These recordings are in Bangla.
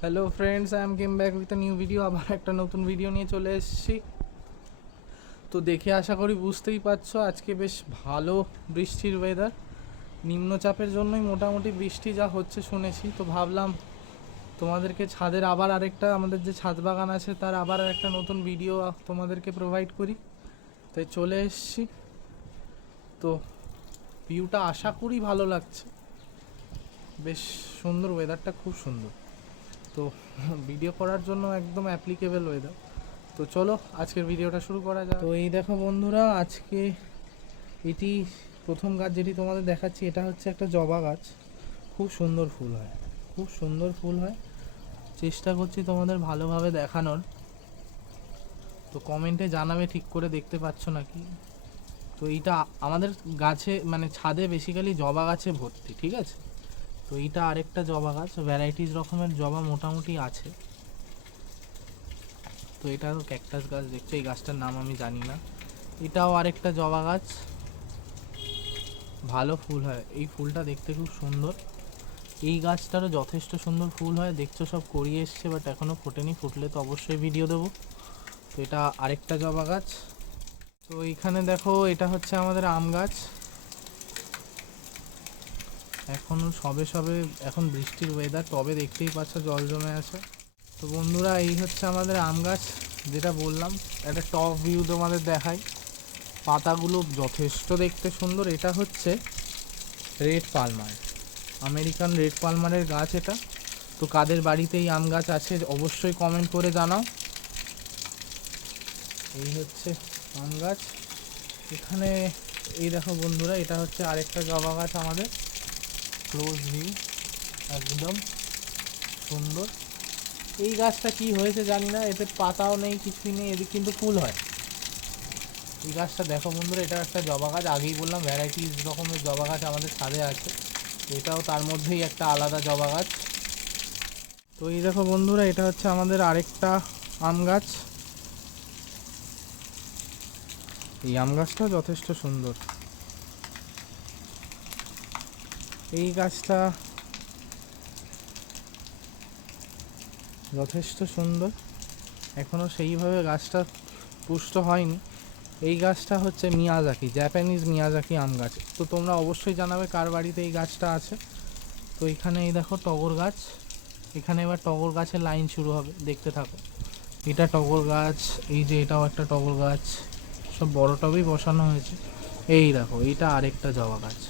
Hello friends, I am came back with a new video. আবার একটা নতুন ভিডিও নিয়ে চলে এসেছি। তো দেখে আশা করি বুঝতেই পারছো আজকে বেশ ভালো বৃষ্টির ওয়েদার। নিম্নচাপের জন্যই মোটামুটি বৃষ্টি যা হচ্ছে শুনেছি, তো ভাবলাম তোমাদেরকে ছাদের আবার আরেকটা, আমাদের যে ছাদ বাগান আছে তার আবার একটা নতুন ভিডিও তোমাদেরকে প্রোভাইড করি। তাই চলে এসেছি। তো ভিউটা আশা করি ভালো লাগছে, বেশ সুন্দর, ওয়েদারটা খুব সুন্দর। তো ভিডিও করার জন্য একদম অ্যাপ্লিকেবল ওয়েদার। তো চলো আজকের ভিডিওটা শুরু করা যাক। তো এই দেখো বন্ধুরা, আজকে এটি প্রথম গাছ যেটি তোমাদের দেখাচ্ছি, এটা হচ্ছে একটা জবা গাছ। খুব সুন্দর ফুল হয়, খুব সুন্দর ফুল হয়। চেষ্টা করছি তোমাদের ভালোভাবে দেখানোর। তো কমেন্টে জানাবে ঠিক করে দেখতে পাচ্ছ নাকি। তো এইটা আমাদের গাছে মানে ছাদে বেসিক্যালি জবা গাছে ভর্তি, ঠিক আছে। তো এইটা আরেকটা জবা গাছ, ভ্যারাইটিস রকমের জবা মোটামুটি আছে। তো এটাও ক্যাকটাস গাছ দেখছো, এই গাছটার নাম আমি জানি না। এটাও আরেকটা জবা গাছ, ভালো ফুল হয়, এই ফুলটা দেখতে খুব সুন্দর। এই গাছটারও যথেষ্ট সুন্দর ফুল হয়, দেখছো সব করিয়ে এসছে বাট এখনও ফোটেনি, ফুটলে তো অবশ্যই ভিডিও দেবো। তো এটা আরেকটা জবা গাছ। তো এইখানে দেখো, এটা হচ্ছে আমাদের আম গাছ। এখন সবে সবে, এখন বৃষ্টির ওয়েদার, তবে দেখতেই পাচ্ছ জল জমে আছে। তো বন্ধুরা, এই হচ্ছে আমাদের আম গাছ, যেটা বললাম একটা টপ ভিউ তোমাদের দেখাই। পাতাগুলো যথেষ্ট দেখতে সুন্দর। এটা হচ্ছে রেড পালমার, আমেরিকান রেড পালমারের গাছ এটা। তো কাদের বাড়িতে এই আম গাছ আছে অবশ্যই কমেন্ট করে জানাও। এই হচ্ছে আম গাছ। এখানে এই দেখো বন্ধুরা, এটা হচ্ছে আরেকটা জবা গাছ আমাদের। ক্লোজ ভিউ, একদম সুন্দর। এই গাছটা কি হয়েছে জানি না, এতে পাতাও নেই, কিছুই নেই, এদিকে কিন্তু ফুল হয়। এই গাছটা দেখো বন্ধুরা, এটা একটা জবা গাছ। আগেই বললাম ভ্যারাইটিস রকমের জবা গাছ আমাদের ছাদে আছে, এটাও তার মধ্যেই একটা আলাদা জবা গাছ। তো এই দেখো বন্ধুরা, এটা হচ্ছে আমাদের আরেকটা আম গাছ। এই আম গাছটা যথেষ্ট সুন্দর। এই গাছটা যথেষ্ট সুন্দর, এখনও সেইভাবে গাছটা পুষ্ট হয়নি। এই গাছটা হচ্ছে মিয়াজাকি, জাপানিজ মিয়াজাকি আম গাছ। তো তোমরা অবশ্যই জানাবে কার বাড়িতে এই গাছটা আছে। তো এখানে এই দেখো টগর গাছ, এখানে এবার টগর গাছের লাইন শুরু হবে, দেখতে থাকো। এটা টগর গাছ, এই যে এটাও একটা টগর গাছ, সব বড় টবেই বসানো হয়েছে। এই দেখো, এইটা আরেকটা জবা গাছ।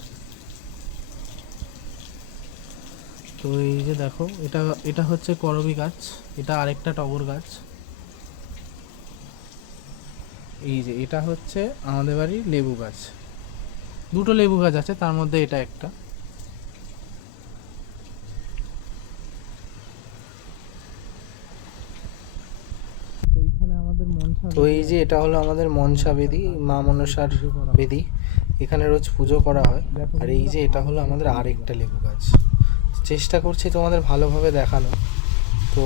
তো এই যে দেখো, এটা এটা হচ্ছে করবী গাছ, এটা আরেকটা টগর গাছ। এই যে এটা হচ্ছে আমাদের বাড়ির লেবু গাছ, দুটো লেবু গাছ আছে, তার মধ্যে এটা একটা। তো এই যে এটা হলো আমাদের মনসা বেদি, মা মনসার বেদি। এখানে রোজ পুজো করা হয়। আর এই যে এটা হলো আমাদের আরেকটা লেবু গাছ। চেষ্টা করছি তোমাদের ভালোভাবে দেখানো। তো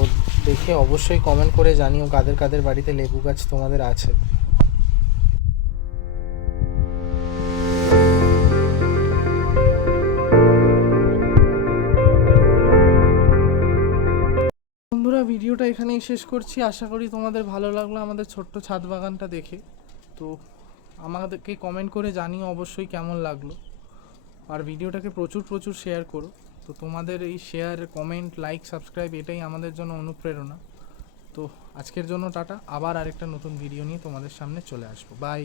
দেখে অবশ্যই কমেন্ট করে জানিও কাদের কাদের বাড়িতে লেবু গাছ তোমাদের আছে। বন্ধুরা, ভিডিওটা এখানেই শেষ করছি। আশা করি তোমাদের ভালো লাগলো আমাদের ছোট্ট ছাদ বাগানটা দেখে। তো আমাদেরকে কমেন্ট করে জানিও অবশ্যই কেমন লাগলো। আর ভিডিওটাকে প্রচুর প্রচুর শেয়ার করো। তো তোমাদের এই শেয়ার, কমেন্ট, লাইক, সাবস্ক্রাইব এটাই আমাদের জন্য অনুপ্রেরণা। তো আজকের জন্য টাটা, আবার আরেকটা নতুন ভিডিও নিয়ে তোমাদের সামনে চলে আসবো। বাই।